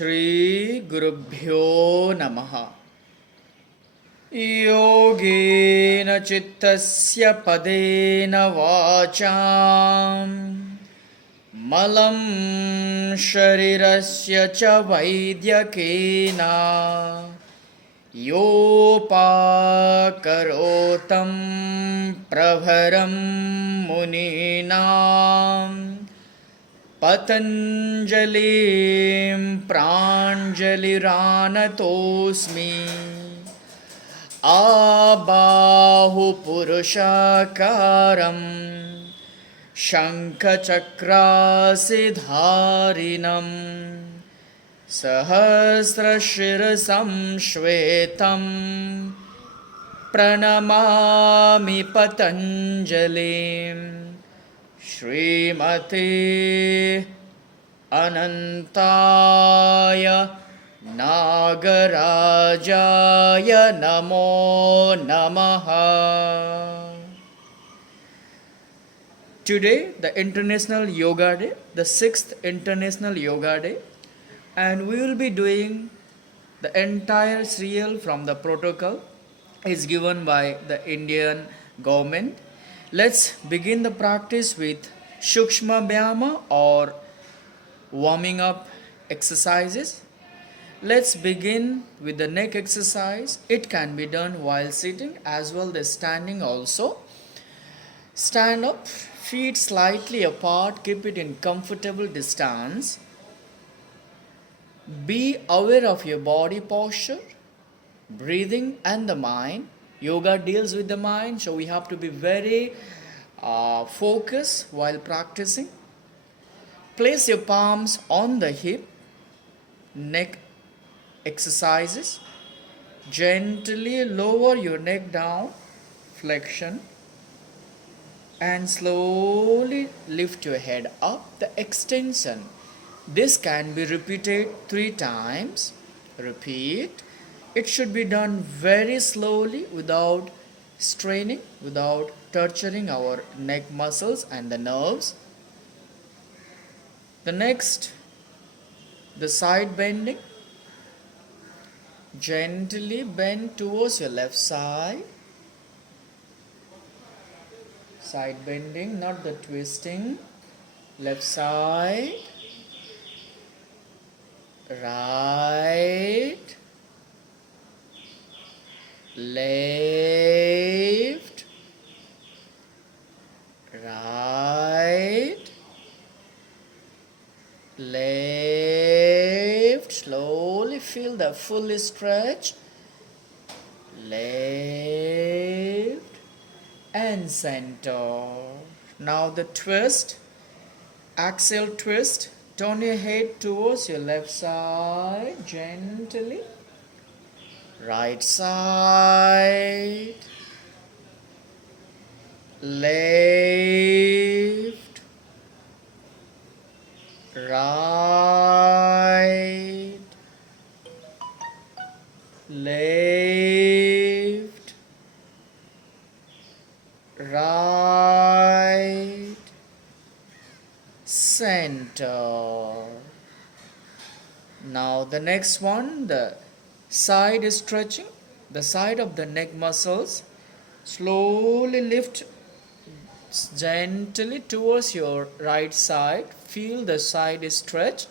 Shri Gurubhyo Namaha. Yogena Chittasya Padena Vacham Malam Sharirasya Cha Vaidyakena Yopakarotam Prabharam Muninam Patanjalim Pranjaliranatosmi Abahu Purushakaram Shankachakrasidharinam Sahasrashirasam Shvetam Pranamami Patanjalim Srimate Anantaya Nagarajaya Namo Namaha. Today, the International Yoga Day, the 6th International Yoga Day, and we will be doing the entire serial from the protocol is given by the Indian government. Let's begin the practice with Shukshma Vyama or warming up exercises. Let's begin with the neck exercise. It can be done while sitting as well as standing also. Stand up, feet slightly apart, keep it in comfortable distance. Be aware of your body posture, breathing and the mind. Yoga deals with the mind, so we have to be very focused while practicing. Place your palms on the hip, neck exercises. Gently lower your neck down, flexion, and slowly lift your head up, the extension. This can be repeated 3 times. Repeat. It should be done very slowly without straining, without torturing our neck muscles and the nerves. The next, the side bending. Gently bend towards your left side. Side bending, not the twisting. Left side. Right. Left. Right. Left. Slowly feel the full stretch. Left and center. Now the twist. Axial twist. Turn your head towards your left side gently. Right side. Left. Right. Left. Right. Center. Now the next one, the side is stretching, the side of the neck muscles. Slowly lift gently towards your right side. Feel the side is stretched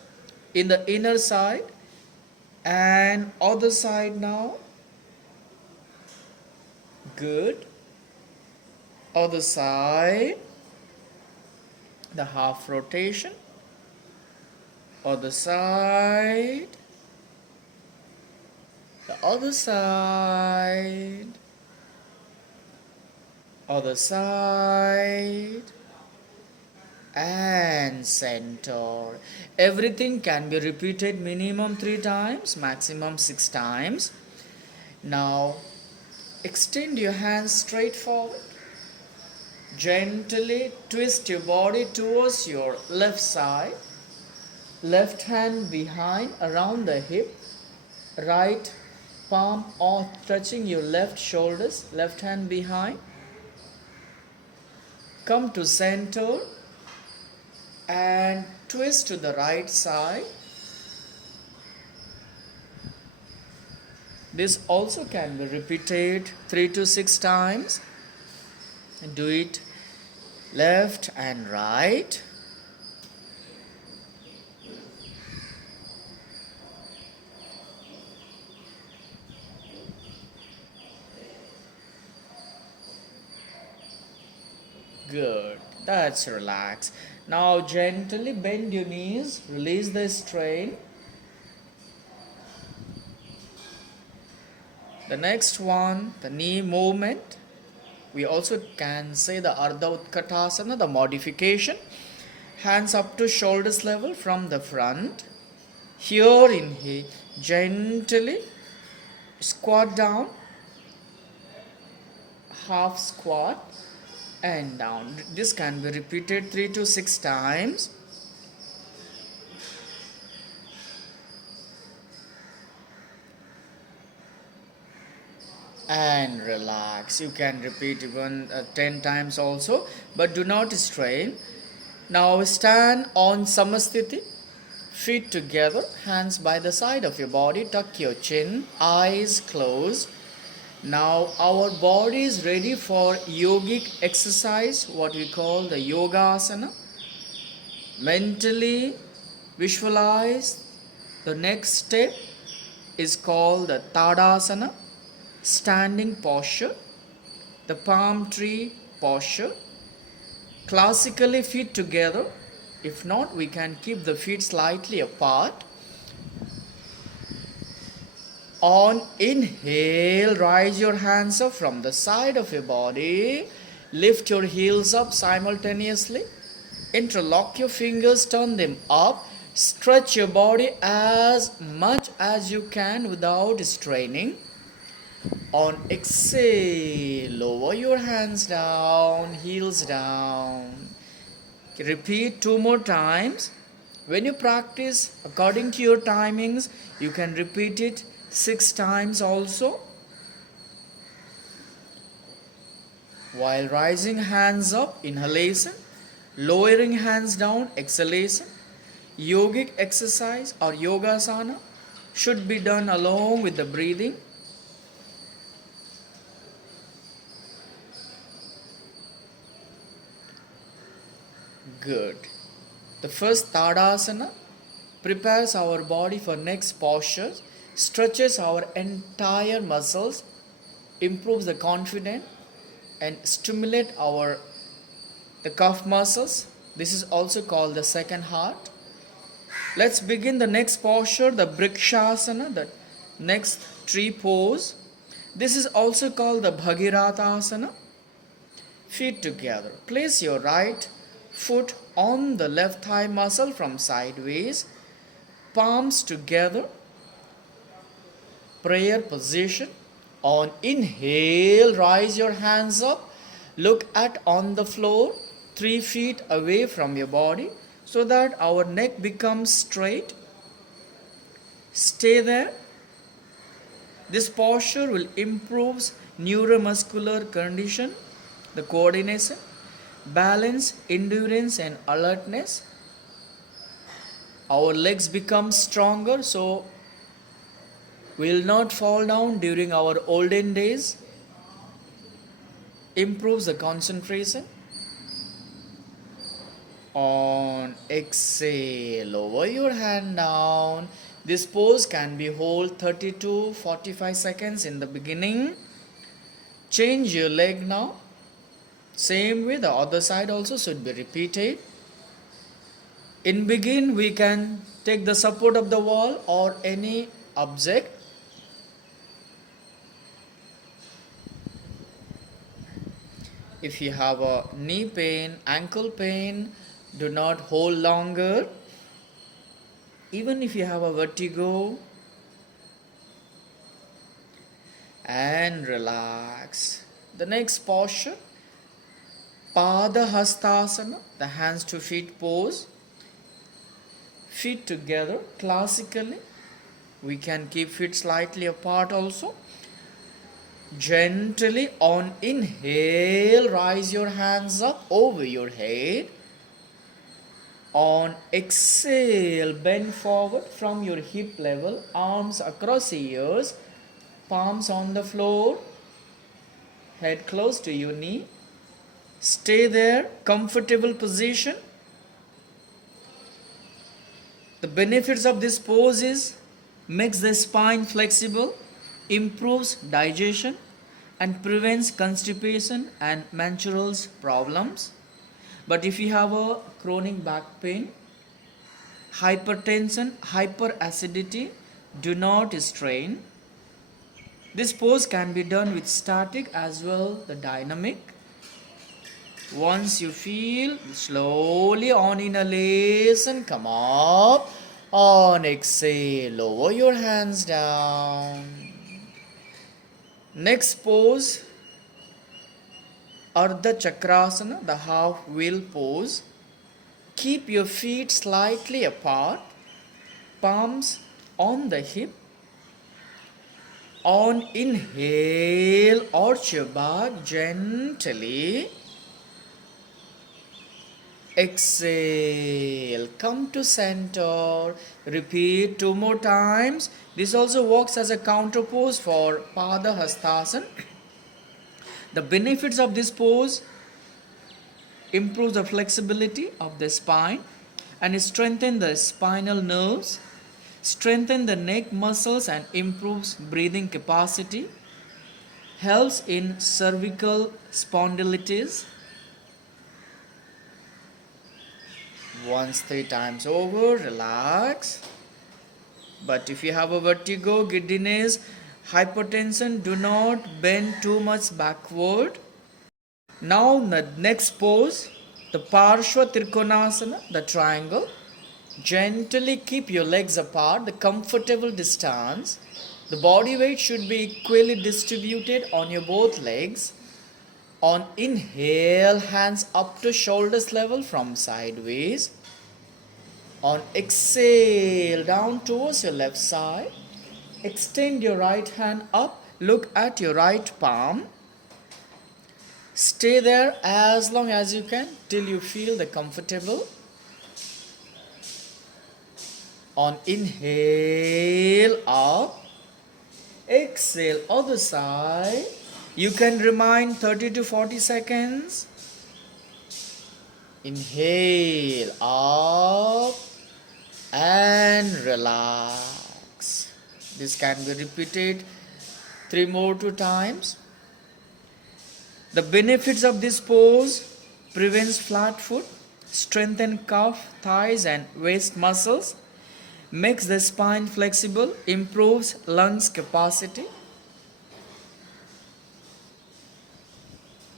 in the inner side and other side now. Good. Other side. The half rotation. Other side. The other side. Other side. And center. Everything can be repeated minimum 3 times, maximum 6 times. Now extend your hands straight forward. Gently twist your body towards your left side. Left hand behind around the hip. Right palm off touching your left shoulders. Left hand behind. Come to center and twist to the right side. This also can be repeated 3 to 6 times. Do it left and right. Good. That's relaxed. Now gently bend your knees, release the strain. The next one, the knee movement. We also can say the Ardha Utkatasana, the modification. Hands up to shoulders level from the front. Here inhale, gently squat down, half squat and down. This can be repeated 3 to 6 times. And relax. You can repeat even 10 times also, but do not strain. Now stand on Samasthiti, feet together, hands by the side of your body, tuck your chin, eyes closed. Now our body is ready for yogic exercise, what we call the yoga asana. Mentally visualize the next step is called the Tadasana, standing posture, the palm tree posture. Classically feet together. If not, we can keep the feet slightly apart. On inhale, rise your hands up from the side of your body. Lift your heels up simultaneously. Interlock your fingers, turn them up. Stretch your body as much as you can without straining. On exhale, lower your hands down, heels down. Repeat 2 more times. When you practice according to your timings, you can repeat it 6 times also. While rising hands up, inhalation, lowering hands down, exhalation. Yogic exercise or yogasana should be done along with the breathing. Good. The first Tadasana prepares our body for next posture, stretches our entire muscles, improves the confidence and stimulate the calf muscles. This is also called the second heart. Let's begin the next posture, the Brikshasana, the next tree pose. This is also called the Bhagirathasana. Feet together. Place your right foot on the left thigh muscle from sideways, palms together, prayer position. On inhale, rise your hands up, look at on the floor 3 feet away from your body so that our neck becomes straight. Stay there. This posture will improve neuromuscular condition, the coordination, balance, endurance and alertness. Our legs become stronger, so we will not fall down during our olden days. Improves the concentration. On exhale, lower your hand down. This pose can be held 30 to 45 seconds in the beginning. Change your leg now. Same way the other side also should be repeated. In begin, we can take the support of the wall or any object. If you have a knee pain, ankle pain, do not hold longer. Even if you have a vertigo, and relax. The next posture, Pada Hastasana, the hands to feet pose. Feet together classically. We can keep feet slightly apart also. Gently on inhale, rise your hands up over your head. On exhale, bend forward from your hip level, arms across the ears. palms on the floor, head close to your knee. Stay there, comfortable position. The benefits of this pose is makes the spine flexible, improves digestion, and prevents constipation and menstrual problems. But if you have a chronic back pain, hypertension, hyperacidity, do not strain. This pose can be done with static as well the dynamic. Once you feel, slowly on inhalation, come up. On exhale, lower your hands down. Next pose, Ardha Chakrasana, the half wheel pose. Keep your feet slightly apart, palms on the hip. On inhale, arch your back gently. Exhale, come to center. Repeat 2 more times. This also works as a counter pose for Pada Hastasana. The benefits of this pose improves the flexibility of the spine and strengthen the spinal nerves, strengthen the neck muscles and improves breathing capacity, helps in cervical spondylitis. Once 3 times over, relax. But if you have a vertigo, giddiness, hypertension, do not bend too much backward. Now the next pose, the Parshva Trikonasana, the triangle. Gently keep your legs apart, the comfortable distance. The body weight should be equally distributed on your both legs. On inhale, hands up to shoulders level from sideways. On exhale, down towards your left side. Extend your right hand up, look at your right palm. Stay there as long as you can till you feel the comfortable. On inhale, up. Exhale, other side. You can remain 30 to 40 seconds. Inhale, up and relax. This can be repeated 3 more 2 times. The benefits of this pose prevents flat foot, strengthen calf, thighs and waist muscles, makes the spine flexible, improves lungs capacity.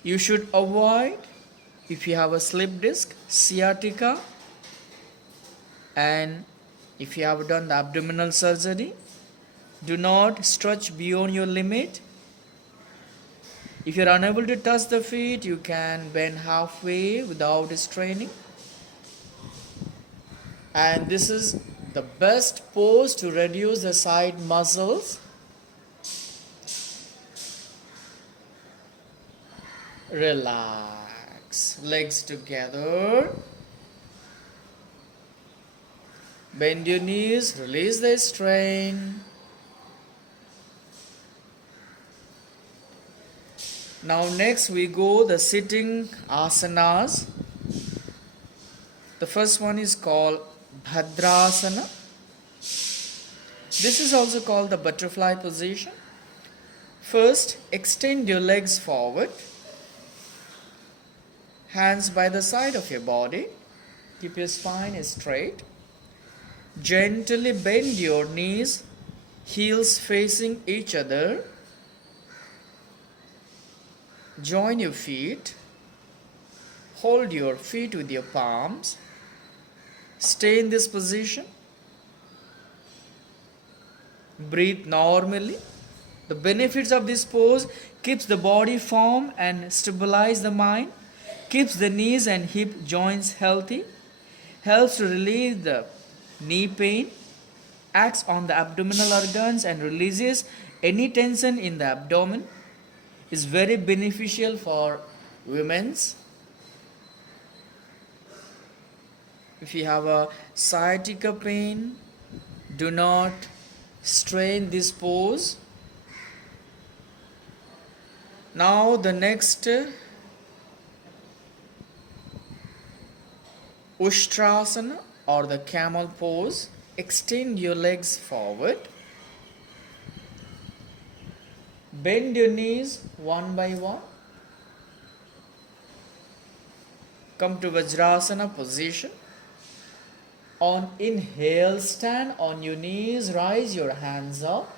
You should avoid, if you have a slip disc, sciatica, and if you have done the abdominal surgery, do not stretch beyond your limit. If you are unable to touch the feet, you can bend halfway without straining. And this is the best pose to reduce the side muscles. Relax, legs together. Bend your knees, release the strain. Now next we go the sitting asanas. The first one is called Bhadrasana. This is also called the butterfly position. First, extend your legs forward. Hands by the side of your body. Keep your spine straight. Gently bend your knees, heels facing each other. Join your feet. Hold your feet with your palms. Stay in this position. Breathe normally. The benefits of this pose keeps the body firm and stabilize the mind, keeps the knees and hip joints healthy, helps to relieve the knee pain, acts on the abdominal organs and releases any tension in the abdomen, is very beneficial for women's. If you have a sciatica pain, do not strain this pose. Now the next Ushtrasana or the camel pose. Extend your legs forward. Bend your knees one by one. Come to Vajrasana position. On inhale, stand on your knees, rise your hands up.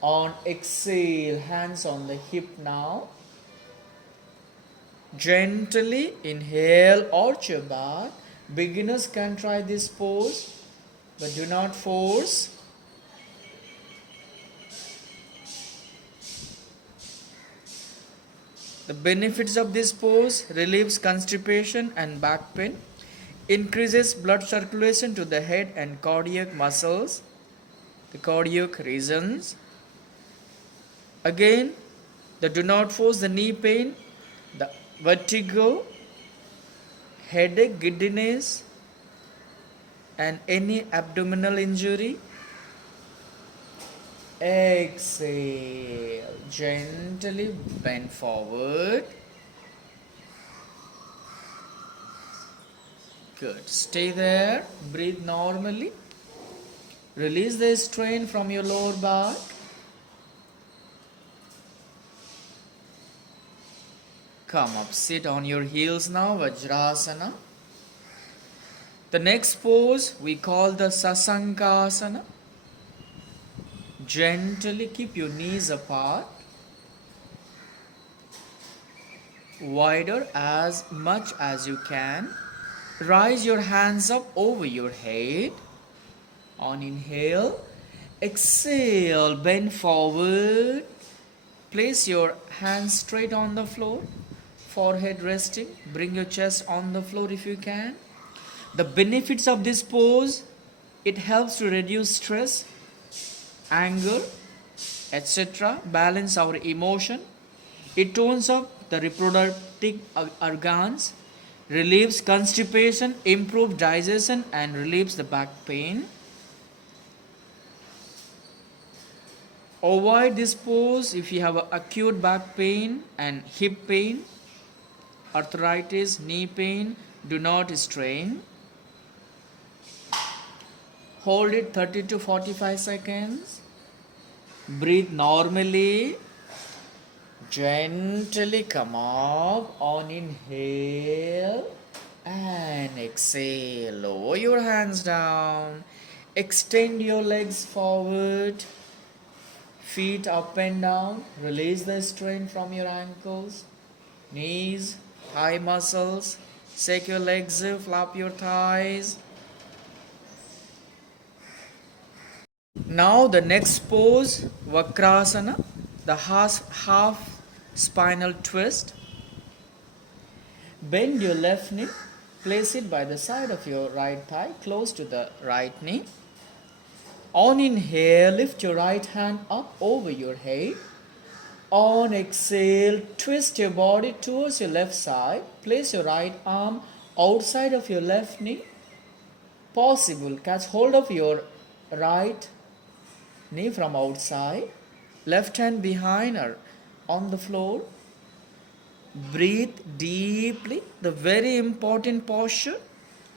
On exhale, hands on the hip now. Gently inhale, arch your back. Beginners can try this pose, but do not force. The benefits of this pose: relieves constipation and back pain, increases blood circulation to the head and cardiac muscles, the cardiac regions. Again, the do not force, the knee pain, the vertigo, headache, giddiness, and any abdominal injury. Exhale, gently bend forward. Good. Stay there. Breathe normally. Release the strain from your lower back. Come up, sit on your heels now, Vajrasana. The next pose we call the Sasankasana. Gently keep your knees apart, wider as much as you can. Rise your hands up over your head. On inhale, exhale, bend forward. Place your hands straight on the floor, forehead resting. Bring your chest on the floor if you can. The benefits of this pose: it helps to reduce stress, anger, etc. Balance our emotion. It tones up the reproductive organs, relieves constipation, improves digestion, and relieves the back pain. Avoid this pose if you have acute back pain and hip pain, arthritis, knee pain. Do not strain. Hold it 30 to 45 seconds. Breathe normally. Gently come up on inhale and exhale. Lower your hands down. Extend your legs forward. Feet up and down. Release the strain from your ankles, knees, thigh muscles. Shake your legs, flap your thighs. Now the next pose, Vakrasana, the half spinal twist. Bend your left knee, place it by the side of your right thigh, close to the right knee. On inhale, lift your right hand up over your head. On exhale, twist your body towards your left side. Place your right arm outside of your left knee. Possible, catch hold of your right knee from outside. Left hand behind or on the floor. Breathe deeply. The very important posture.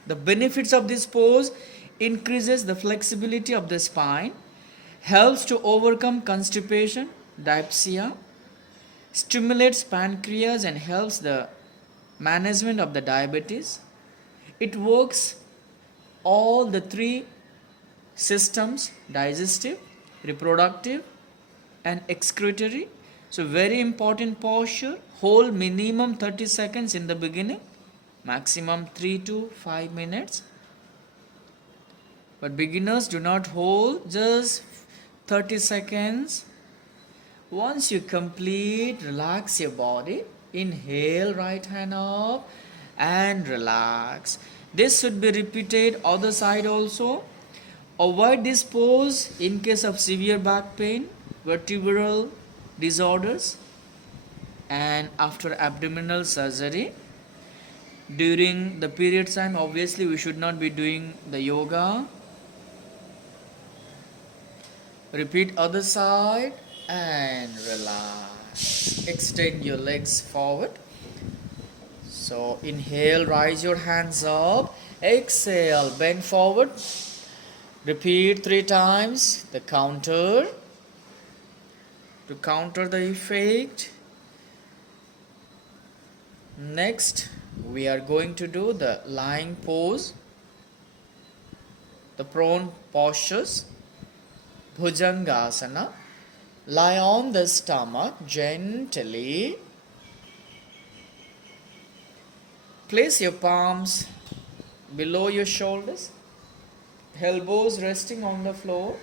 The benefits of this pose: increases the flexibility of the spine, helps to overcome constipation, dyspepsia, stimulates pancreas and helps the management of the diabetes. It works all the three systems: digestive, reproductive, and excretory. So very important posture. Hold minimum 30 seconds in the beginning, maximum 3 to 5 minutes. But beginners do not hold, just 30 seconds. Once you complete, relax your body. Inhale, right hand up and relax. This should be repeated other side also. Avoid this pose in case of severe back pain, vertebral disorders, and after abdominal surgery. During the period time, obviously we should not be doing the yoga. Repeat other side. and relax. Extend your legs forward. So inhale, rise your hands up. Exhale, bend forward. Repeat 3 times the counter to counter the effect. Next, we are going to do the lying pose, the prone postures, Bhujangasana. Lie on the stomach gently. Place your palms below your shoulders, elbows resting on the floor.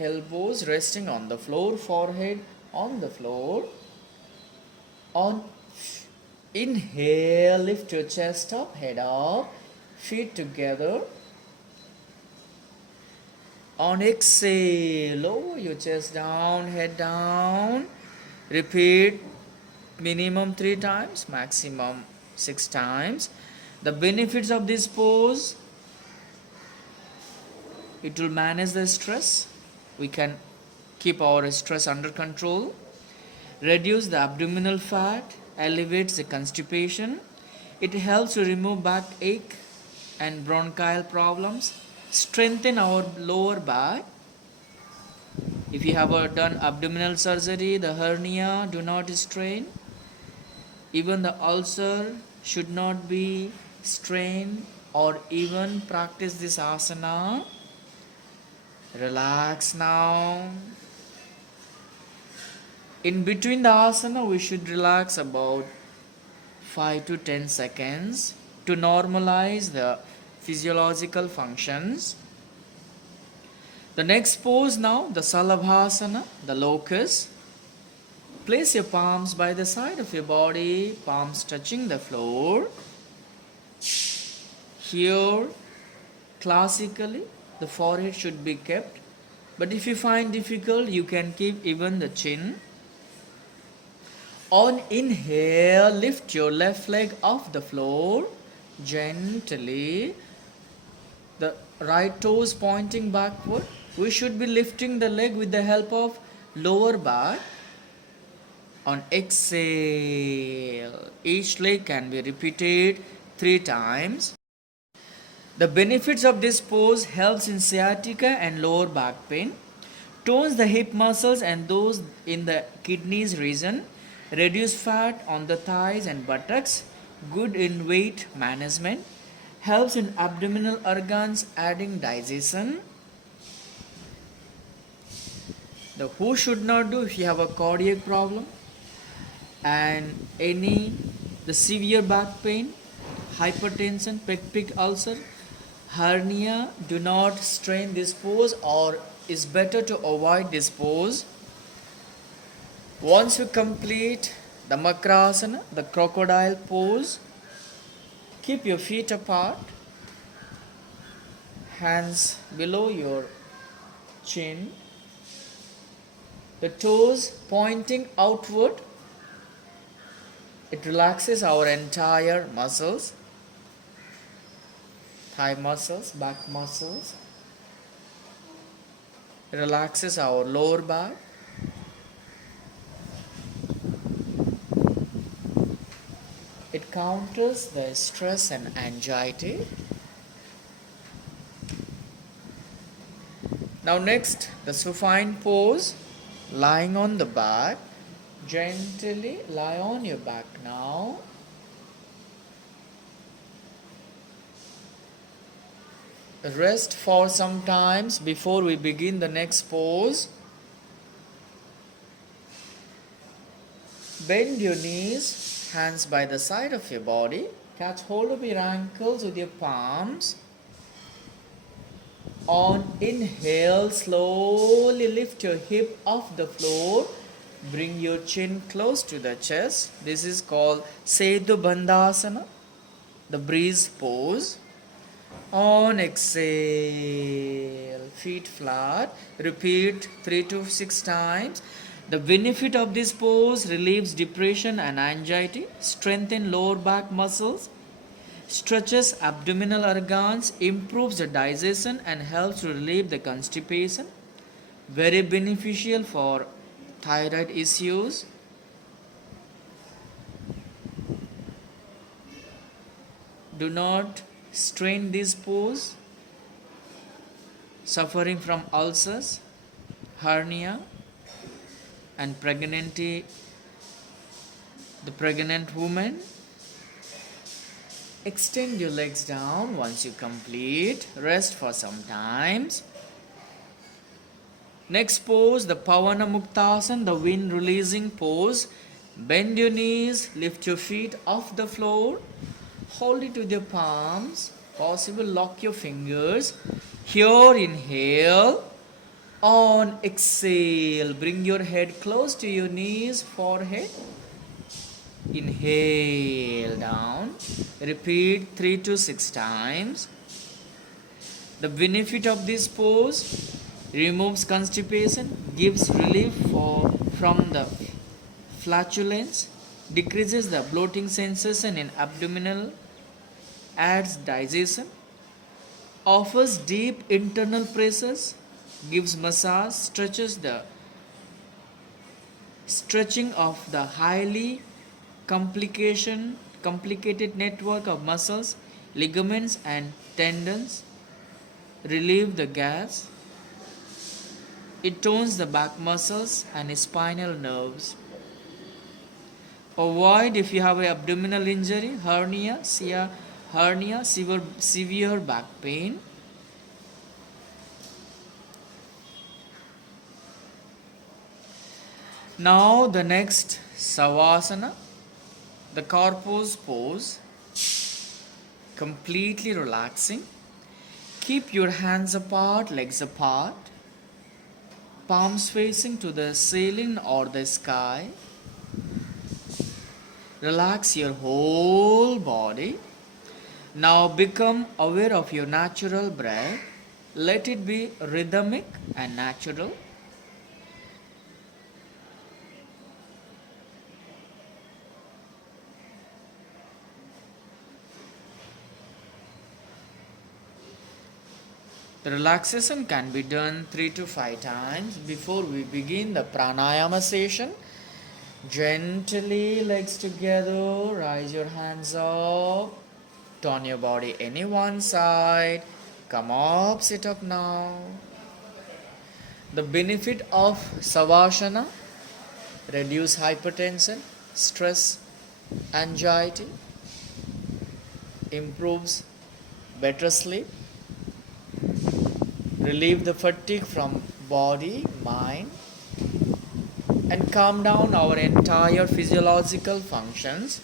Elbows resting on the floor, forehead on the floor. On inhale, lift your chest up, head up, feet together. On exhale, lower your chest down, head down. Repeat minimum 3 times, maximum 6 times. The benefits of this pose: it will manage the stress. We can keep our stress under control. Reduce the abdominal fat, elevates the constipation. It helps to remove backache and bronchial problems, strengthen our lower back. If you have done abdominal surgery, the hernia, do not strain. Even the ulcer should not be strained, or even practice this asana. Relax now. In between the asana, we should relax about 5 to 10 seconds to normalize the physiological functions. The next pose now, the Salabhasana, the locust. Place your palms by the side of your body, palms touching the floor. Here, classically, the forehead should be kept, but if you find difficult, you can keep even the chin. On inhale, lift your left leg off the floor gently. The right toes pointing backward. We should be lifting the leg with the help of lower back. On exhale, each leg can be repeated 3 times. The benefits of this pose: helps in sciatica and lower back pain, tones the hip muscles and those in the kidneys region, reduce fat on the thighs and buttocks, good in weight management, helps in abdominal organs, adding digestion. The who should not do: if you have a cardiac problem and the severe back pain, hypertension, peptic ulcer, hernia, do not strain this pose, or is better to avoid this pose. Once you complete the Makrasana, the crocodile pose, keep your feet apart, hands below your chin, the toes pointing outward. It relaxes our entire muscles, thigh muscles, back muscles. It relaxes our lower back. It counters the stress and anxiety. Now next, the supine pose, lying on the back. Gently lie on your back now. Rest for some times before we begin the next pose. Bend your knees, hands by the side of your body. Catch hold of your ankles with your palms. On inhale, slowly lift your hip off the floor. Bring your chin close to the chest. This is called Setu Bandhasana, the breeze pose. On exhale, feet flat. Repeat 3 to 6 times. The benefit of this pose: relieves depression and anxiety, strengthens lower back muscles, stretches abdominal organs, improves the digestion, and helps to relieve the constipation. very beneficial for thyroid issues. Do not strain this pose. Suffering from ulcers, hernia, and pregnancy, the pregnant woman, extend your legs down. Once you complete, rest for some times. Next pose, the Pavana Muktasana, the wind releasing pose. Bend your knees, lift your feet off the floor, hold it with your palms. Possible, lock your fingers. Here, inhale. On exhale, bring your head close to your knees, forehead. Inhale down. Repeat 3 to 6 times. The benefit of this pose: removes constipation, gives relief from the flatulence, decreases the bloating sensation in abdominal, adds digestion, offers deep internal pressures, gives massage, stretching of the highly complicated network of muscles, ligaments and tendons, relieve the gas. It tones the back muscles and spinal nerves. Avoid if you have an abdominal injury, hernia, severe back pain. Now the next Savasana, the corpus pose, completely relaxing. Keep your hands apart, legs apart, palms facing to the ceiling or the sky. Relax your whole body. Now become aware of your natural breath. Let it be rhythmic and natural. The relaxation can be done 3 to 5 times before we begin the pranayama session. Gently, legs together, rise your hands up, turn your body any one side, come up, sit up now. The benefit of Savasana: reduce hypertension, stress, anxiety, improves better sleep, relieve the fatigue from body, mind, and calm down our entire physiological functions.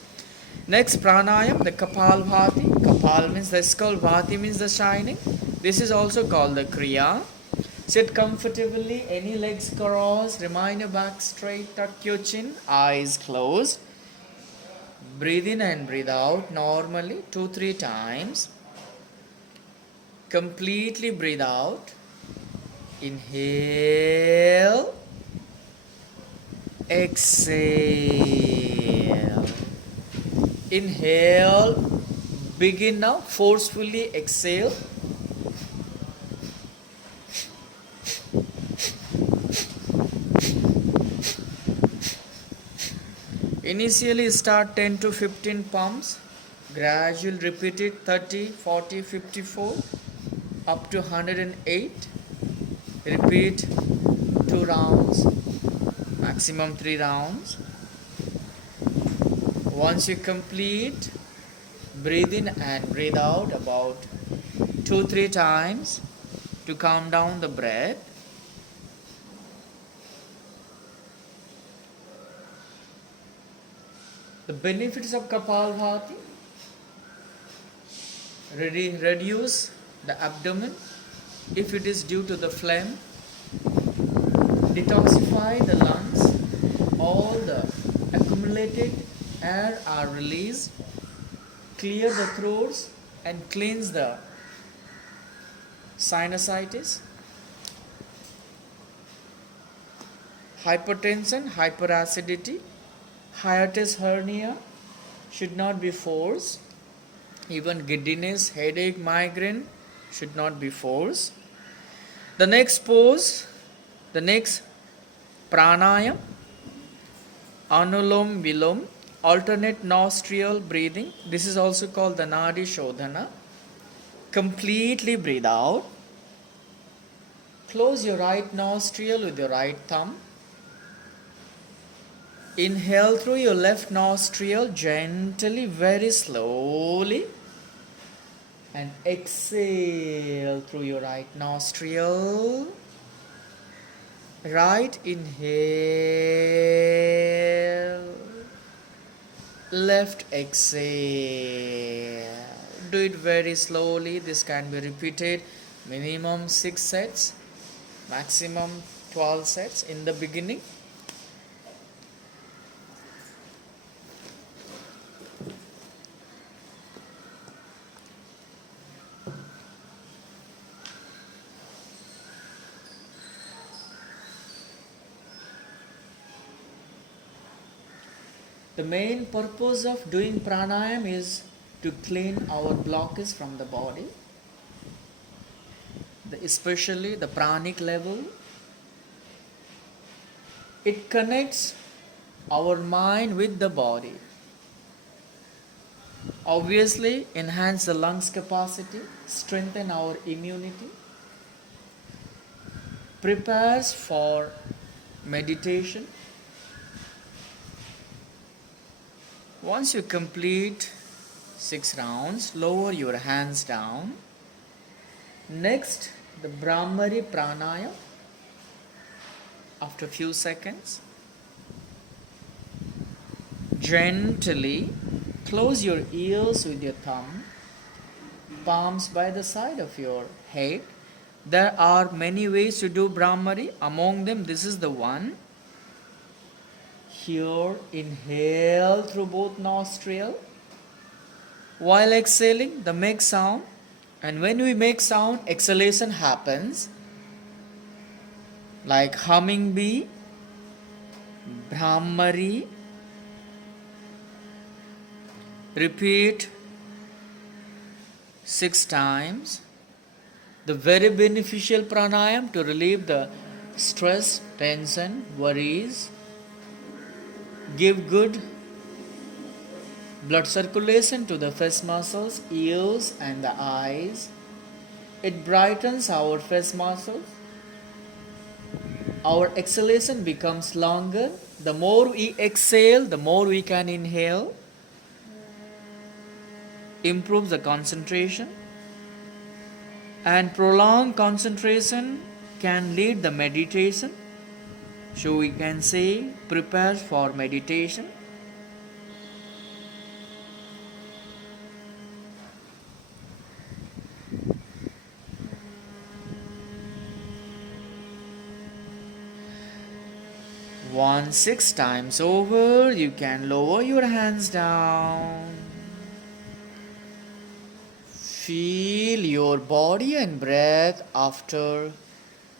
Next pranayam, the Kapalbhati. Kapal means the skull, Bhati means the shining. This is also called the Kriya. Sit comfortably, any legs crossed, remain your back straight, tuck your chin, eyes closed. Breathe in and breathe out normally 2-3 times. Completely breathe out. Inhale. Exhale. Inhale. Begin now. Forcefully exhale. Initially start 10 to 15 pumps. Gradually repeat it 30, 40, 54 up to 108. Repeat 2 rounds, maximum 3 rounds. Once you complete, breathe in and breathe out about 2-3 times to calm down the breath. The benefits of Kapalbhati: reduce the abdomen if it is due to the phlegm, detoxify the lungs, all the accumulated air are released, clear the throats and cleanse the sinusitis. Hypertension, hyperacidity, hiatus hernia should not be forced. Even giddiness, headache, migraine should not be forced. The next pose, The next, pranayam, anulom vilom, alternate nostril breathing. This is also called the nadi shodhana. Completely breathe out. Close your right nostril with your right thumb. Inhale through your left nostril gently, very slowly. And exhale through your right nostril. Right inhale. Left exhale. Do it very slowly. This can be repeated minimum 6 sets, maximum 12 sets in the beginning. The main purpose of doing pranayam is to clean our blockage from the body, especially the pranic level. It connects our mind with the body. Obviously, enhance the lungs capacity, strengthen our immunity, prepares for meditation. Once you complete 6 rounds, lower your hands down. Next, the Brahmari Pranayam. After few seconds, gently close your ears with your thumb, palms by the side of your head. There are many ways to do Brahmari. Among them, this is the one. Here, inhale through both nostrils. While exhaling, the make sound. And when we make sound, exhalation happens. Like humming bee, Brahmari. Repeat 6 times. The very beneficial pranayam to relieve the stress, tension, worries. Give good blood circulation to the face muscles, ears and the eyes. It brightens our face muscles. Our exhalation becomes longer. The more we exhale, the more we can inhale. Improves the concentration. And prolonged concentration can lead the meditation. So we can say, prepare for meditation. Once 6 times over, you can lower your hands down. Feel your body and breath after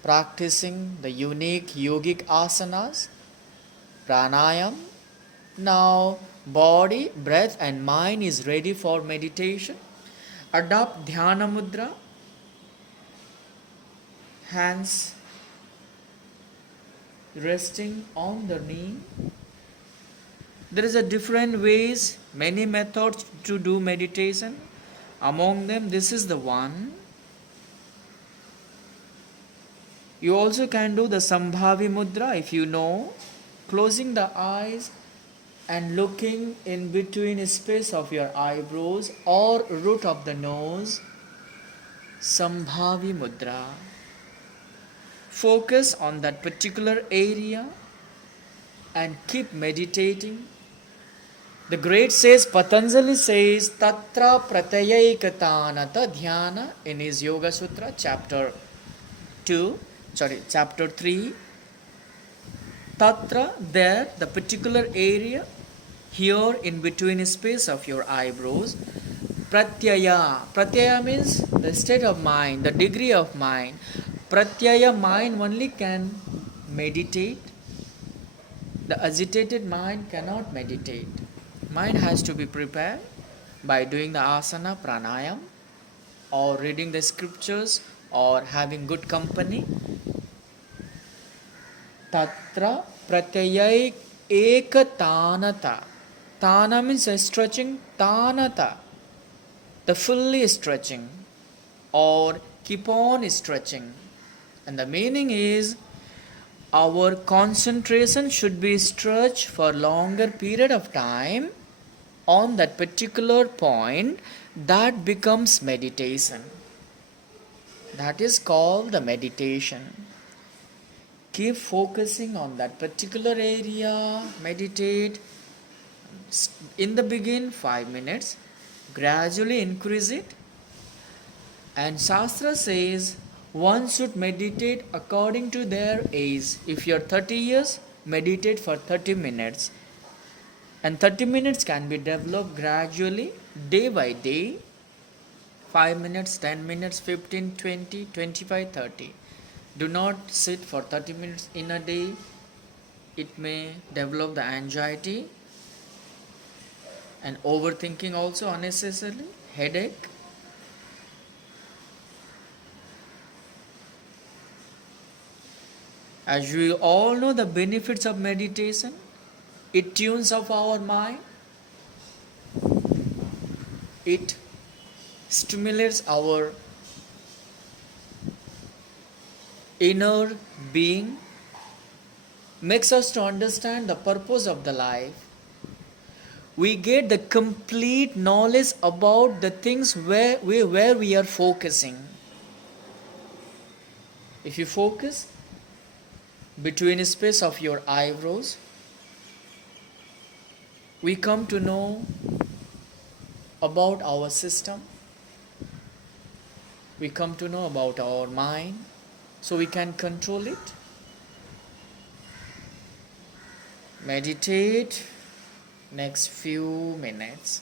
practicing the unique yogic asanas, pranayam. Now, body, breath and mind is ready for meditation. Adopt dhyana mudra. Hands resting on the knee. There is a different ways, many methods to do meditation. Among them, this is the one. You also can do the Sambhavi Mudra if you know, closing the eyes and looking in between space of your eyebrows or root of the nose. Sambhavi Mudra. Focus on that particular area and keep meditating. The great says, Patanjali says, Tatra Pratyaikatanata Dhyana in his Yoga Sutra, chapter 3. Tatra, there, the particular area, here in between space of your eyebrows. Pratyaya. Pratyaya means the state of mind, the degree of mind. Pratyaya, mind only can meditate. The agitated mind cannot meditate. Mind has to be prepared by doing the asana, pranayam, or reading the scriptures, or having good company. Tatra pratyay ekatanata. Tana means a stretching. Tanata, the fully stretching or keep on stretching. And the meaning is our concentration should be stretched for longer period of time on that particular point. That becomes meditation. That is called the meditation. Keep focusing on that particular area, meditate. In the begin 5 minutes, gradually increase it. And Shastra says one should meditate according to their age. If you are 30 years, meditate for 30 minutes. And 30 minutes can be developed gradually, day by day. 5 minutes, 10 minutes, 15, 20, 25, 30. Do not sit for 30 minutes in a day. It may develop the anxiety and overthinking also unnecessarily, headache. As we all know the benefits of meditation, it tunes up our mind, it stimulates our inner being, makes us to understand the purpose of the life. We get the complete knowledge about the things where we are focusing. If you focus between the space of your eyebrows, we come to know about our system, we come to know about our mind, so we can control it. Meditate next few minutes.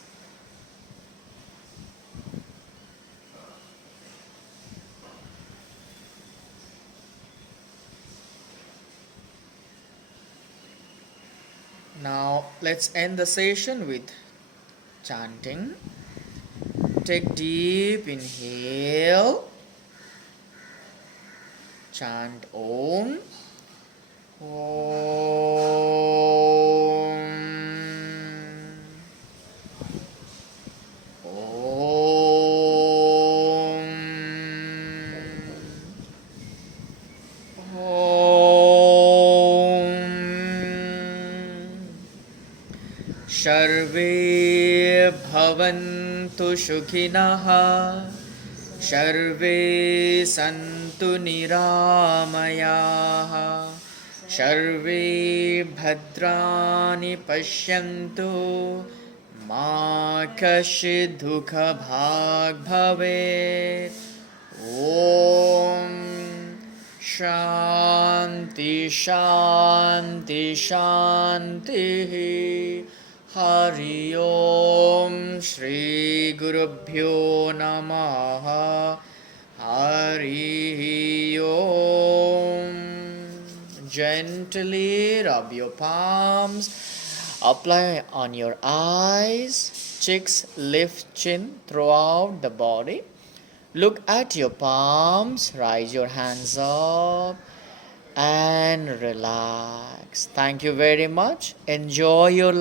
Now let's end the session with chanting. Take deep inhale. Chant Om. Om. Om. Om. Sarve bhavantu sukhinah. Sarve santu niramayah. Sarve bhadrani pashyantu. Ma kashid dukha bhag bhavet. Om Shanti Shanti Shanti. Hari Om Shri Gurubhyo Namaha. Hari Om. Gently rub your palms. Apply on your eyes, cheeks, lift chin throughout the body. Look at your palms, raise your hands up and relax. Thank you very much. Enjoy your